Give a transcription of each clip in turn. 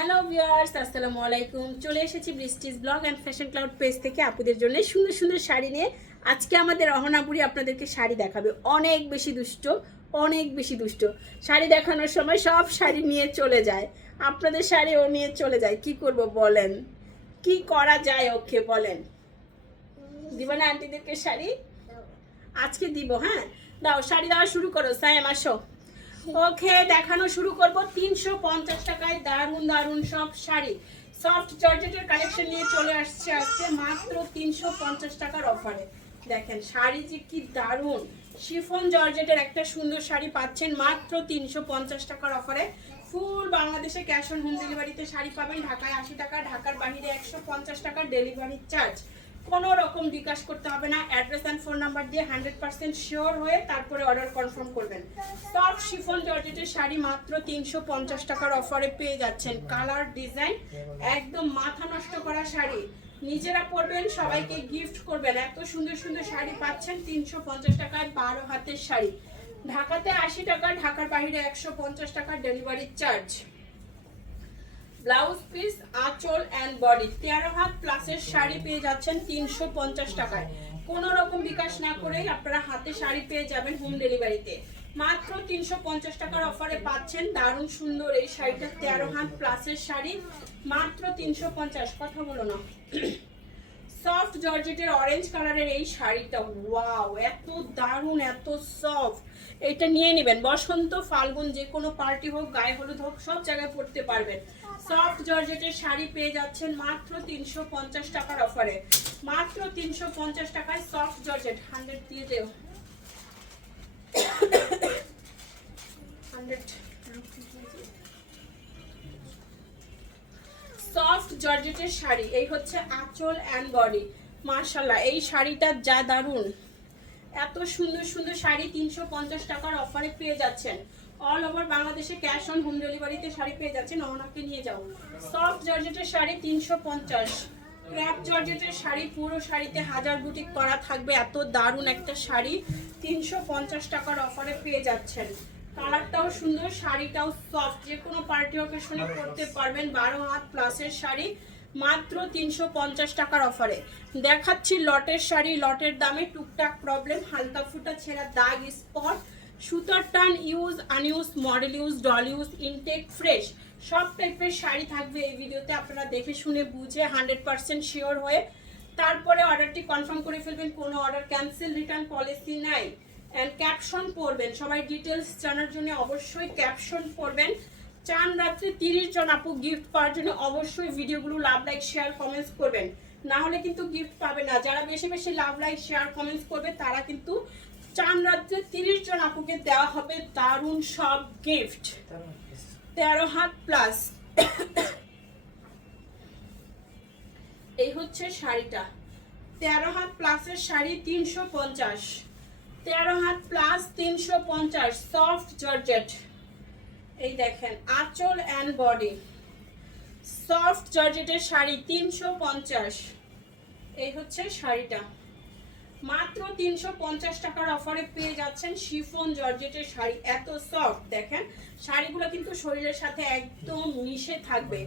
Hello viewers আসসালামু আলাইকুম। চলে এসেছি বৃষ্টিস blog and fashion cloud page থেকে আপুদের জন্য সুন্দর সুন্দর শাড়ি নিয়ে। আজকে আমাদের অহনাপুরি আপনাদেরকে শাড়ি দেখাবে। অনেক বেশি দুষ্ট, অনেক বেশি দুষ্ট। শাড়ি দেখানোর সময় সব শাড়ি নিয়ে চলে যায়। আপনাদের শাড়ি ও নিয়ে চলে যায়। কি করব বলেন? কি করা যায় ওকে বলেন? দিব না আন্টিদেরকে শাড়ি? আজকে দিব হ্যাঁ? দাও, শাড়ি দেওয়া শুরু করো। সাইম আসো। ওকে দেখানো শুরু করব তিনশো পঞ্চাশ টাকায় দারুণ দারুণ সব শাড়ি। সফট জর্জেটের কালেকশন নিয়ে চলে আসছে আজকে, মাত্র তিনশো পঞ্চাশ টাকার অফারে দেখেন, শাড়ি যে কি দারুণ শিফন জর্জেটের একটা সুন্দর শাড়ি পাচ্ছেন মাত্র তিনশো পঞ্চাশ টাকার অফারে ফুল বাংলাদেশে ক্যাশ অন হোম ডেলিভারিতে শাড়ি পাবেন, ঢাকায় আশি টাকা, ঢাকার বাইরে একশো পঞ্চাশ টাকার ডেলিভারি চার্জ কোনো রকম বিকাশ করতে হবে না। অ্যাড্রেস অ্যান্ড ফোন নাম্বার দিয়ে হান্ড্রেড পার্সেন্ট শিওর হয়ে তারপরে অর্ডার কনফার্ম করবেন। সফট শিফন জর্জেটের শাড়ি মাত্র তিনশো পঞ্চাশ টাকার অফারে পেয়ে যাচ্ছেন। কালার ডিজাইন একদম মাথা নষ্ট করা শাড়ি। নিজেরা পরবেন, সবাইকে গিফট করবেন। এত সুন্দর সুন্দর শাড়ি পাচ্ছেন তিনশো পঞ্চাশ টাকায় বারো হাতের শাড়ি। ঢাকাতে আশি টাকা, ঢাকার বাইরে একশো পঞ্চাশ টাকার ডেলিভারি চার্জ ব্লাউজ পিস, আঁচল অ্যান্ড বডি তেরো হাত প্লাসের শাড়ি পেয়ে যাচ্ছেন তিনশো পঞ্চাশ টাকায়। কোনো রকম বিকাশ না করেই আপনারা হাতে শাড়ি পেয়ে যাবেন হোম ডেলিভারিতে মাত্র তিনশো পঞ্চাশ টাকার অফারে পাচ্ছেন দারুণ সুন্দর এই শাড়িটা তেরো হাত প্লাসের শাড়ি। মাত্র তিনশো পঞ্চাশ। কথা বলো না। সফট জর্জেটের অরেঞ্জ কালারের এই শাড়িটা ওয়াও এত দারুণ, এত সফট এটা নিয়ে নেবেন। বসন্ত, ফাল্গুন, যে কোনো পার্টি হোক, গায়ে হলুদ হোক, সব জায়গায় পরতে পারবেন। সফট জর্জেটের শাড়ি পেয়ে যাচ্ছেন মাত্র তিনশো পঞ্চাশ টাকার অফারে মাত্র তিনশো পঞ্চাশ টাকায় সফট জর্জেট হান্ড্রেড দিয়ে দেও। হান্ড্রেড জর্জেটের শাড়ি। এই হচ্ছে আঁচল অ্যান্ড বডি মার্শাল্লাহ এই শাড়িটা যা দারুণ। এত সুন্দর সুন্দর শাড়ি তিনশো পঞ্চাশ টাকার অফারে পেয়ে যাচ্ছেন। অল ওভার বাংলাদেশে ক্যাশ অন হোম ডেলিভারিতে শাড়ি পেয়ে যাচ্ছেন, অনাকে নিয়ে যাও। সফট জর্জেটের শাড়ি তিনশো পঞ্চাশ। ক্র্যাপ জর্জেটের শাড়ি, পুরো শাড়িতে হাজার বুটিক করা থাকবে। এত দারুণ একটা শাড়ি, তিনশো পঞ্চাশ টাকার অফারে পেয়ে যাচ্ছেন। কালারটাও সুন্দর শাড়িটাও সফট যে কোনো পার্টি অকেশনে পরতে পারবেন। বারো হাত প্লাসের শাড়ি মাত্র তিনশো পঞ্চাশ টাকার অফারে দেখাচ্ছি লটের শাড়ি লটের দামে টুকটাক প্রবলেম হালকা ফুটা ছেঁড়া দাগ স্পট সুতার টান use unuse model use doll use intact fresh সব টাইপের শাড়ি থাকবে এই ভিডিওতে আপনারা দেখে শুনে বুঝে হান্ড্রেড পার্সেন্ট শিওর হয়ে তারপরে অর্ডারটি কনফার্ম করে ফেলবেন। কোনো অর্ডার ক্যান্সেল রিটার্ন পলিসি নাই। অ্যান্ড ক্যাপশন পড়বেন। সবাই ডিটেলস জানার জন্য অবশ্যই ক্যাপশন পড়বেন। চান রাত্রে তিরিশ জন আপু গিফট পাওয়ার জন্য অবশ্যই ভিডিওগুলো লাভ লাইক শেয়ার কমেন্টস করবেন। না হলে কিন্তু গিফট পাবে না। যারা বেশি বেশি লাভ লাইক শেয়ার কমেন্টস করবে, তারা কিন্তু চান রাত্রে তিরিশ জন আপুকে দেওয়া হবে দারুণ সব গিফট তেরো হাত প্লাস এই হচ্ছে শাড়িটা। তেরো হাত প্লাসের শাড়ি তিনশো পঞ্চাশ। তেরো হাত প্লাস তিনশো পঞ্চাশ সফট জর্জেট। এই দেখেন আঁচল অ্যান্ড বডি সফট জর্জেটের শাড়ি তিনশো পঞ্চাশ। এই হচ্ছে শাড়িটা। মাত্র তিনশো পঞ্চাশ টাকার অফারে পেয়ে যাচ্ছেন শিফন জর্জেটের শাড়ি এত সফট দেখেন শাড়িগুলো কিন্তু শরীরের সাথে একদম মিশে থাকবে।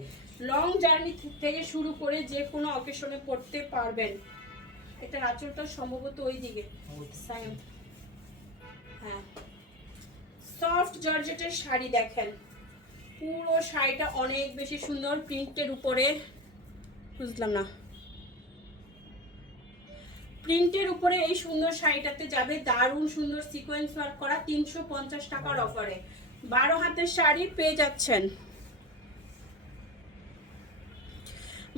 লং জার্নি থেকে শুরু করে যে কোনো অকেশনে পড়তে পারবেন। এটা আঁচলটা সম্ভবত ওই দিকে। সাইম হ্যাঁ। সফট জর্জেটের শাড়ি দেখেন। পুরো শাড়িটা অনেক বেশি সুন্দর, প্রিন্টের উপরে। বুঝলাম না। প্রিন্টের উপরে এই সুন্দর শাড়িটাতে যাবে দারুণ সুন্দর সিকোয়েন্স ওয়ার্ক করা তিনশো পঞ্চাশ টাকার অফারে বারো হাতের শাড়ি পেয়ে যাচ্ছেন।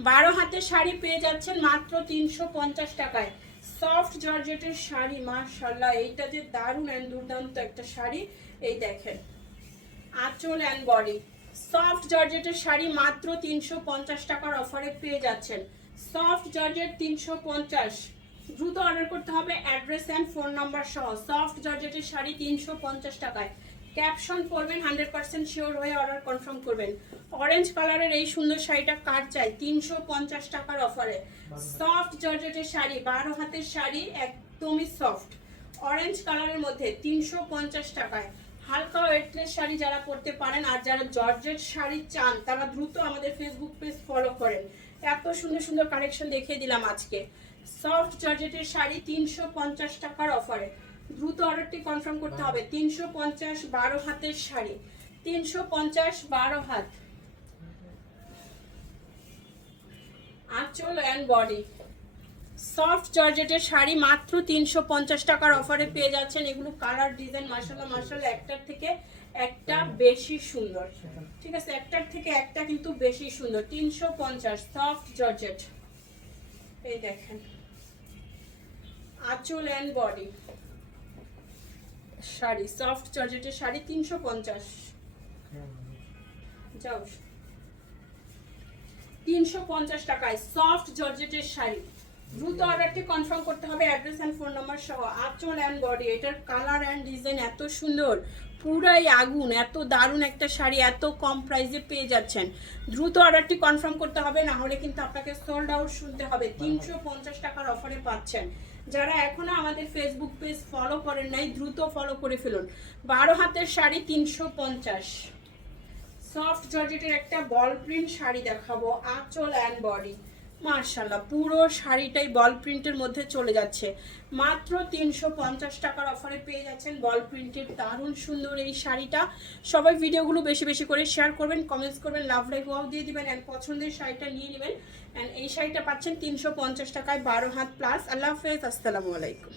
বারো হাতের শাড়ি পেয়ে যাচ্ছেন মাত্র তিনশো পঞ্চাশ টাকায়। সফট জর্জেটের শাড়ি মাশাল্লাহ এইটা যে দারুণ অ্যান্ড দুর্দান্ত একটা শাড়ি, এই দেখেন। আঁচল অ্যান্ড বডি সফট জর্জেটের শাড়ি মাত্র তিনশো পঞ্চাশ টাকার অফারে পেয়ে যাচ্ছেন। সফট জর্জেট তিনশো পঞ্চাশ। দ্রুত অর্ডার করতে হবে অ্যাড্রেস অ্যান্ড ফোন নাম্বার সহ। সফট জর্জেটের শাড়ি তিনশো পঞ্চাশ টাকায়। ক্যাপশন পরবেন হান্ড্রেড পার্সেন্ট শিওর হয়ে অর্ডার কনফার্ম করবেন। অরেঞ্জ কালারের এই সুন্দর শাড়িটা কার চাই? তিনশো পঞ্চাশ টাকার অফারে সফট জর্জেটের শাড়ি, বারো হাতের শাড়ি, একদমই সফট অরেঞ্জ কালারের মধ্যে তিনশো পঞ্চাশ টাকায়। হালকা ওয়েটলেস শাড়ি যারা পরতে পারেন আর যারা জর্জেট শাড়ি চান, তারা দ্রুত আমাদের ফেসবুক পেজ ফলো করেন। এত সুন্দর সুন্দর কালেকশন দেখিয়ে দিলাম আজকে। সফট জর্জেটের শাড়ি তিনশো পঞ্চাশ টাকার অফারে দ্রুত অর্ডারটি কনফার্ম করতে হবে। তিনশো পঞ্চাশ বারো হাতের শাড়ি। তিনশো পঞ্চাশ বারো হাত। আঁচল অ্যান্ড বডি সফট জর্জেটের শাড়ি মাত্র তিনশো পঞ্চাশ টাকার অফারে পেয়ে যাচ্ছেন। এগুলো কালার ডিজাইন মার্শাল্লাহ মার্শাল্লাহ একটার থেকে একটা বেশি সুন্দর। ঠিক আছে, একটার থেকে একটা কিন্তু বেশি সুন্দর। তিনশো পঞ্চাশ সফট জর্জেট এই দেখেন। আঁচল অ্যান্ড বডি শাড়ি সফট জর্জেটের শাড়ি তিনশো পঞ্চাশ। যাও। তিনশো পঞ্চাশ টাকায় সফট জর্জেটের শাড়ি। দ্রুত অর্ডারটি কনফার্ম করতে হবে অ্যাড্রেস অ্যান্ড ফোন নাম্বার সহ আচল অ্যান্ড বডি এটার কালার অ্যান্ড ডিজাইন এত সুন্দর। পুরাই আগুন এত দারুণ একটা শাড়ি এত কম প্রাইসে পেয়ে যাচ্ছেন। দ্রুত অর্ডারটি কনফার্ম করতে হবে না হলে কিন্তু আপনাকে সোল্ড আউট শুনতে হবে। তিনশো পঞ্চাশ টাকার অফারে পাচ্ছেন। যারা এখনও আমাদের ফেসবুক পেজ ফলো করেন নাই দ্রুত ফলো করে ফেলুন। বারো হাতের শাড়ি তিনশো পঞ্চাশ। সফট জর্জেটের একটা বল প্রিন্ট শাড়ি দেখাবো আঁচল অ্যান্ড বডি মার্শাল্লাহ, পুরো শাড়িটাই বল প্রিন্টের মধ্যে চলে যাচ্ছে। মাত্র তিনশো পঞ্চাশ টাকার অফারে পেয়ে যাচ্ছেন বল প্রিন্টের দারুণ সুন্দর এই শাড়িটা। সবাই ভিডিওগুলো বেশি বেশি করে শেয়ার করবেন কমেন্টস করবেন লাভ লাইক ওয়াও দিয়ে দিবেন অ্যান্ড পছন্দের শাড়িটা নিয়ে নেবেন। অ্যান্ড এই শাড়িটা পাচ্ছেন তিনশো পঞ্চাশ টাকায় বারো হাত প্লাস আল্লাহ হাফেজ, আসসালামু আলাইকুম।